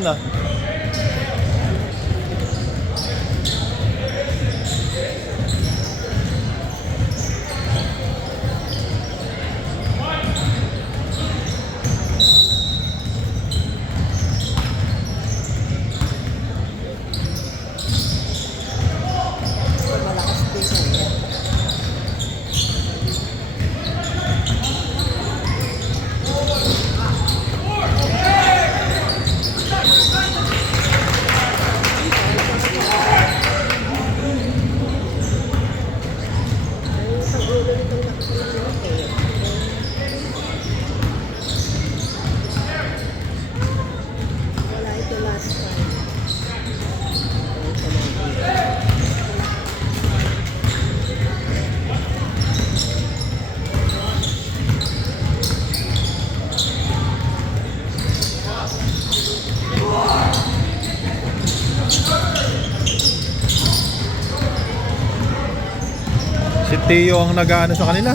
na. Malakas din yan. Wala ito last time. Si Tio ang nag-aano sa kanila.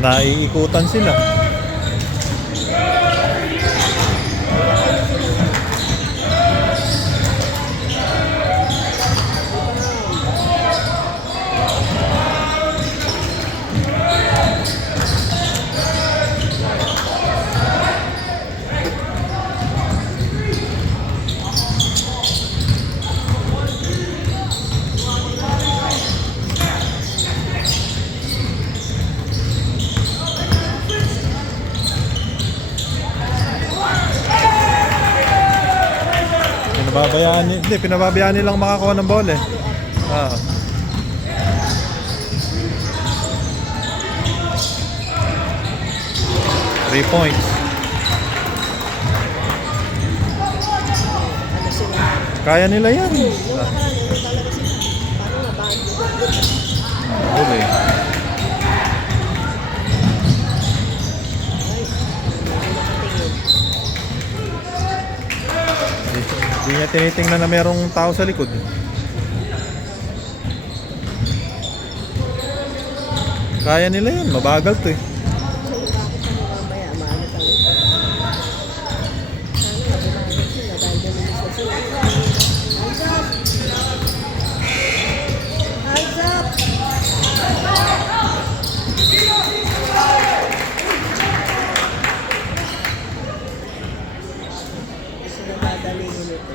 Naiikutan sila. Pinababayaan nilang makakuha ng bola eh. Ah. Three points. Ano sila? Kaya nila yan. Yung nakaraan, ano talaga sila? Parang nabago. Huli. Ay, hindi nakatingin. Hindi niya tinitingnan na merong tao sa likod. Kaya nila yan. Mabagal to eh. Actually, bakit ano mamaya? Maano talaga. Sana nabumagot sila dahil gaminis na sila. Hands up! Hands up! Gusto na dadalhin ito.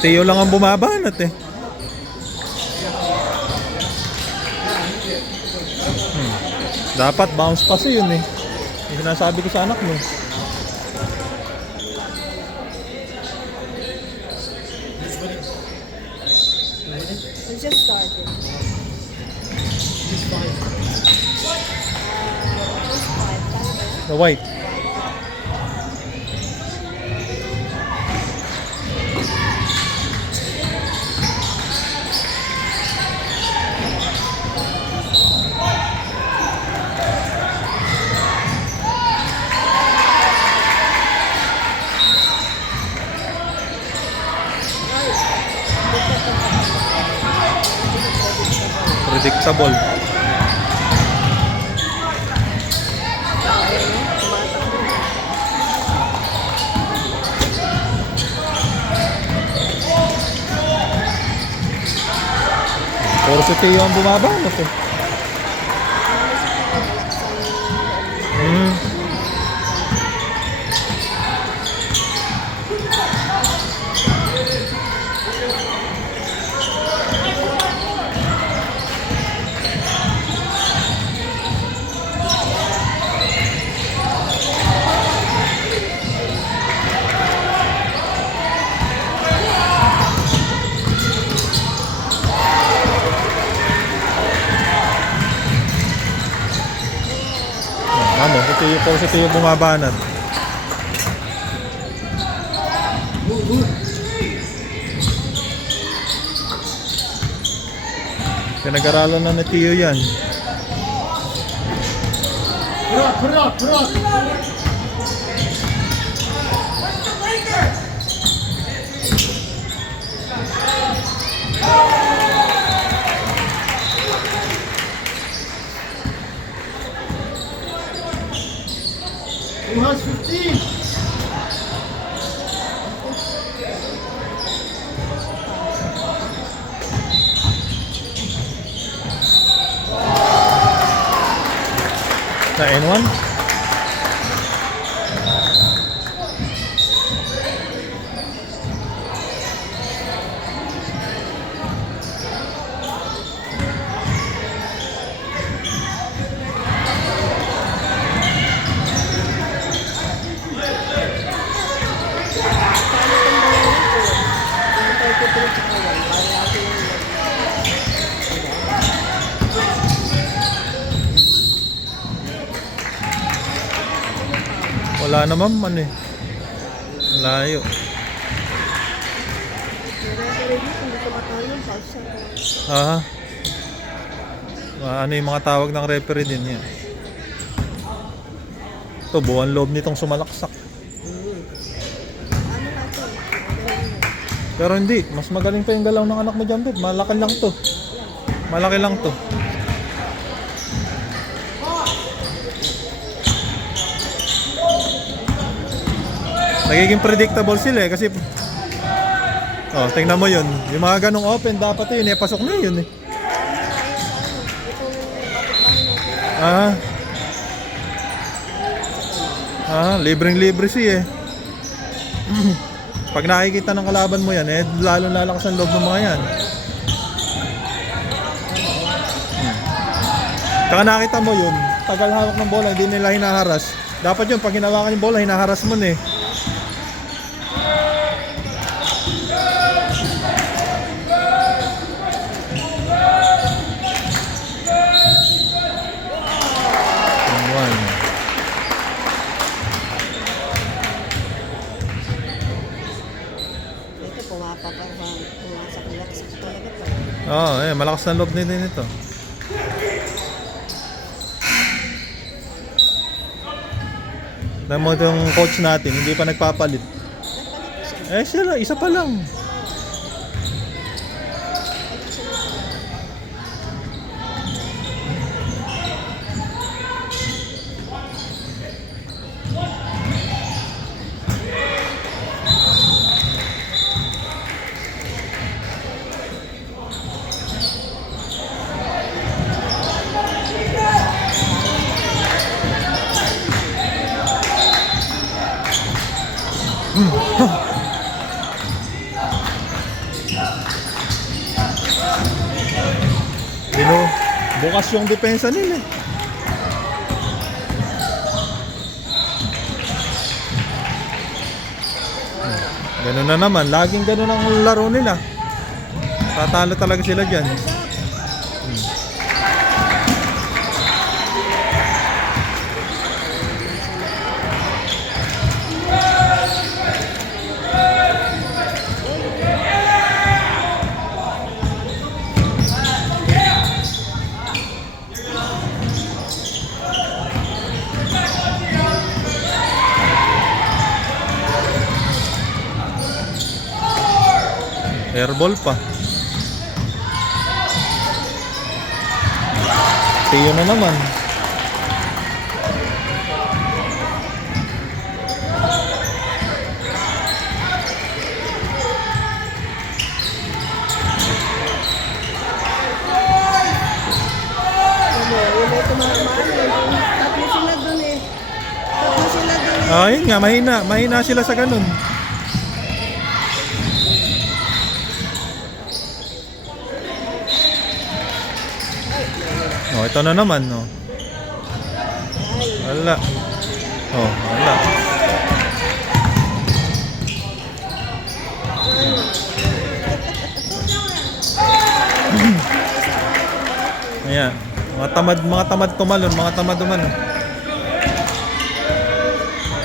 Teo lang ang bumabanat eh. Dapat bounce pass yun eh. Yung sinasabi ko sa anak mo. We just started. Just five. The white. Predictable. Tumatakbo Puro si Tio ang bumabanat eh. Hmm. Ano, puro si Tio bumabanat. Pinag-aralan na ni Tio yan. Who has 15? Sa N1? Wala naman man eh. Layo. Hindi ko matalo. Falsa. Aha. Ano yung mga tawag ng referee din yan. Ito, buwan loob nitong sumalaksak. Ano ka ito? Pero hindi, mas magaling pa yung galaw ng anak mo dyan, babe. Malaki lang to. Malaki lang to. Nagiging predictable sila eh kasi oh, tingnan mo yun. Yung mga ganong open dapat yun eh, pasok na yun eh. Ah. Libreng-libre siya eh. Pag nakikita ng kalaban mo yan eh, lalo lalakas ang loob ng mga yan. Kaya nakita mo yun, tagal hawak ng bola, hindi nila hinaharas. Dapat yun, pag hinawakan yung bola, hinaharas mo na eh. Ito, pumasak talaga to. Oo, malakas na loob nito. Naman yung coach natin, hindi pa nagpapalit. Siya lang, isa pa lang. Bukas yung depensa nila. Ganun na naman, laging ganun ang laro nila. Tatalo talaga sila dyan. Airball pa. Tiyo na naman. Yun nga, mahina. Mahina sila sa ganun. Oh, ito na naman, no. Wala. Oh, wala. Ayan. Mga tamad tumalon, mga tamad tumalon.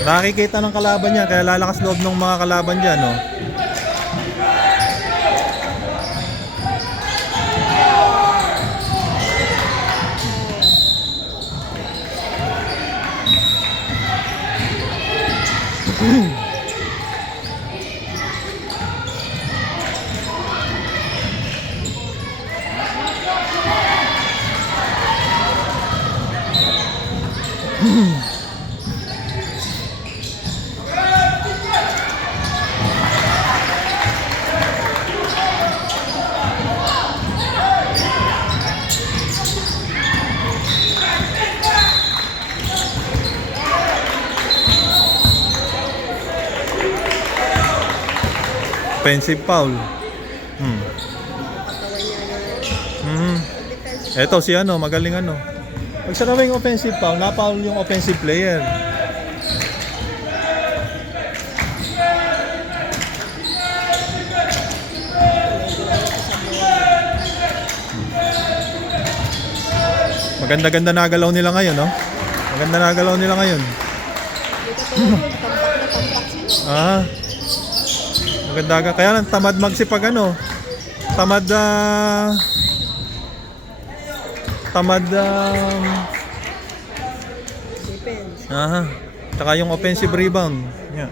Nakikita ng kalaban niya, kaya lalakas loob ng mga kalaban diyan, no. Offensive foul. Eto si ano, magaling ano. Pag sa gawing offensive foul, na-foul yung offensive player. Maganda-ganda na galaw nila ngayon, no? Maganda na galaw nila ngayon. Maganda ka. Kaya lang tamad magsipag ano. Tamad Defense. Tsaka yung offensive rebound. Yeah.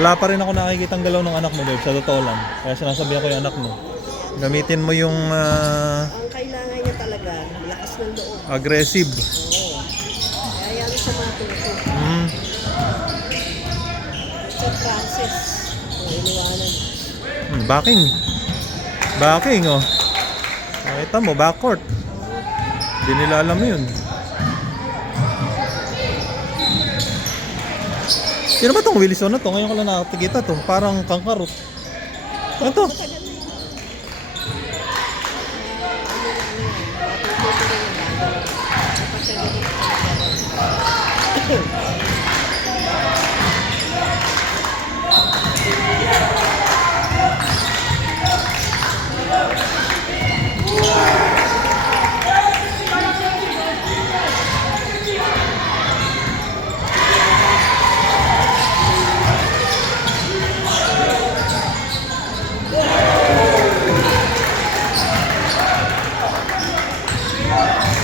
Wala pa rin ako nakikitang galaw ng anak mo, Dave, sa totoo lang. Kaya sinasabihan ko yung anak mo. Gamitin mo yung Ang kailangan niya talaga, lakas ng loob. aggressive. Oo. Kaya yan sa mga tuso. It's a process. Iniwanan. Backing. Backing, oh. Nakita mo, backcourt. Hindi nila alam yun. Sino ba itong Wilson na to? Ngayon ko lang nakikita to. Parang kangkarot. Ano to?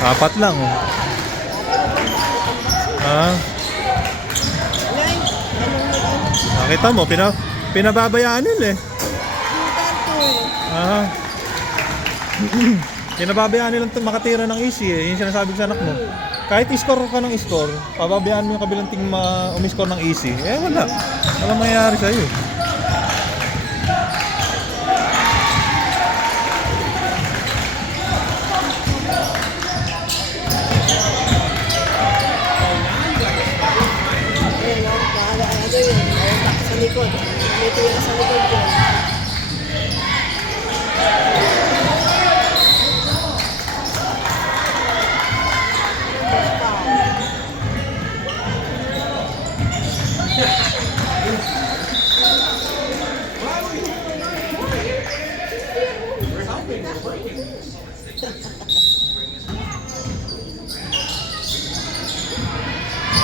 Apat lang, oh. Nakita mo, pinababayaan nila eh. Pinababayaan nilang makatira ng easy eh. Yung sinasabi ko sa anak mo. Kahit i-score ka ng i-score, pababayaan mo yung kabilang team umi-score ng easy. Eh wala. Walang mangyayari sa'yo eh. Sa likod. Dito yan sa likod dyan.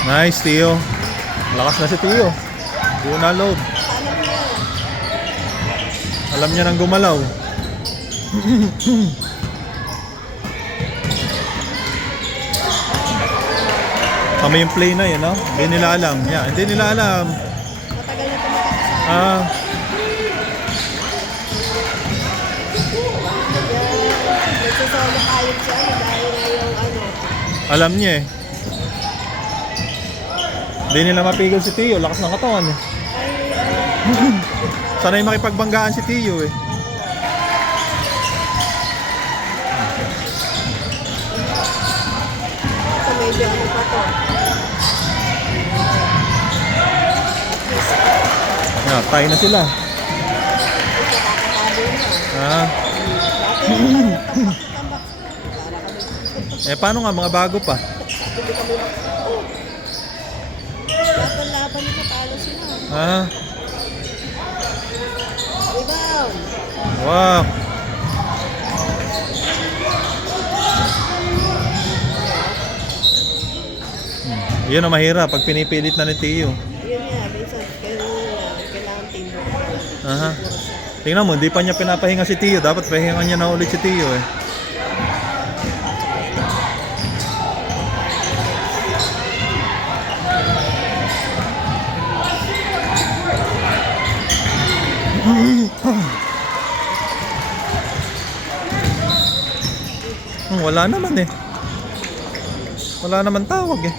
Nice, Tio. Lakas na si Tio. Una load. Alam niya nang gumalaw. Kami yung play na yun, no? Hindi nila alam. Yeah, hindi nila alam. Matagal na tumakasama. Nagsasolo kayod siya dahil na yung ano. Alam niya eh. Hindi nila mapigil si Tio, lakas ng katawan eh. Sanay makipagbanggaan si Tio eh. Ito medyo ano pa to. Yeah, tie na sila. Ito kakakabo na. Ah. Dati yung tambak-tambak. Para kami. Eh paano nga, mga bago pa? Hindi kami oh. Laban-laban nito, talo sila. Ah. Rebound. Wow. Yun ang mahirap pag pinipilit na ni Tio. Yun nga, minsan kailangan teamwork. Aha. Tingnan mo, hindi pa niya pinapahinga si Tio. Dapat pahingan niya na ulit si Tio eh. Wala naman eh. Wala naman tawag eh.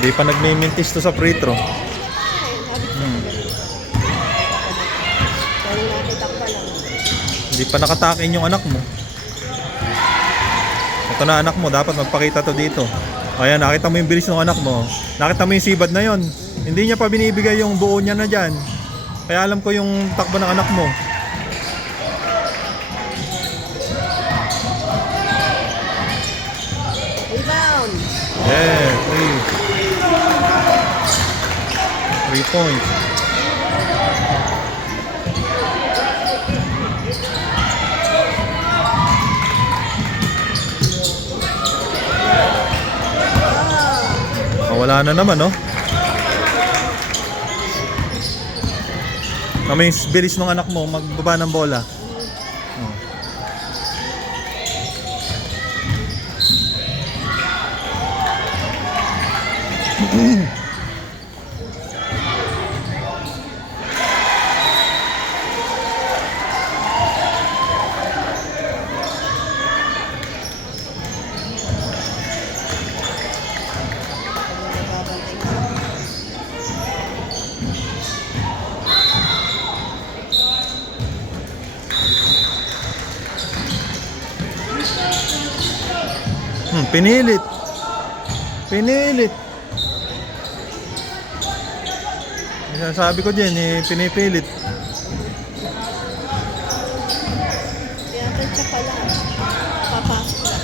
Hindi pa nagmimintis to sa free throw. Kaya nakita ko pa lang. Hindi pa nakatakin yung anak mo. Ito na anak mo, dapat magpakita to dito. Ayan, nakita mo yung bilis ng anak mo. Nakita mo yung sibad na yon. Hindi niya pa binibigay yung buo niya na dyan. Kaya alam ko yung takbo ng anak mo. Rebound. Yeah, 3 points. Wala na naman, no? Kami bilis ng anak mo magbaba ng bola. Oh. Nababantay ko. Pinilit. Pinilit. Sabi ko din, pinipilit. Kaya tansya pa lang. Papasok lang.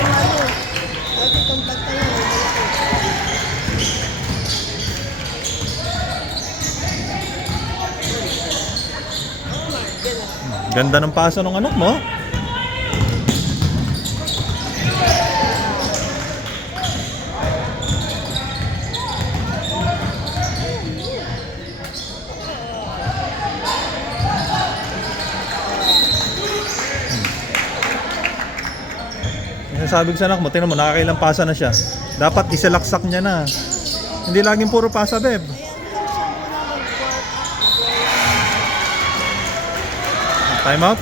Ano? Bakit itong pagtayo? Ganda ng paso ng anak mo. Sabi ko sa anak mo, tingnan mo, nakakailang pasa na siya. Dapat isalaksak niya na. Hindi laging puro pasa, Beb. Time out?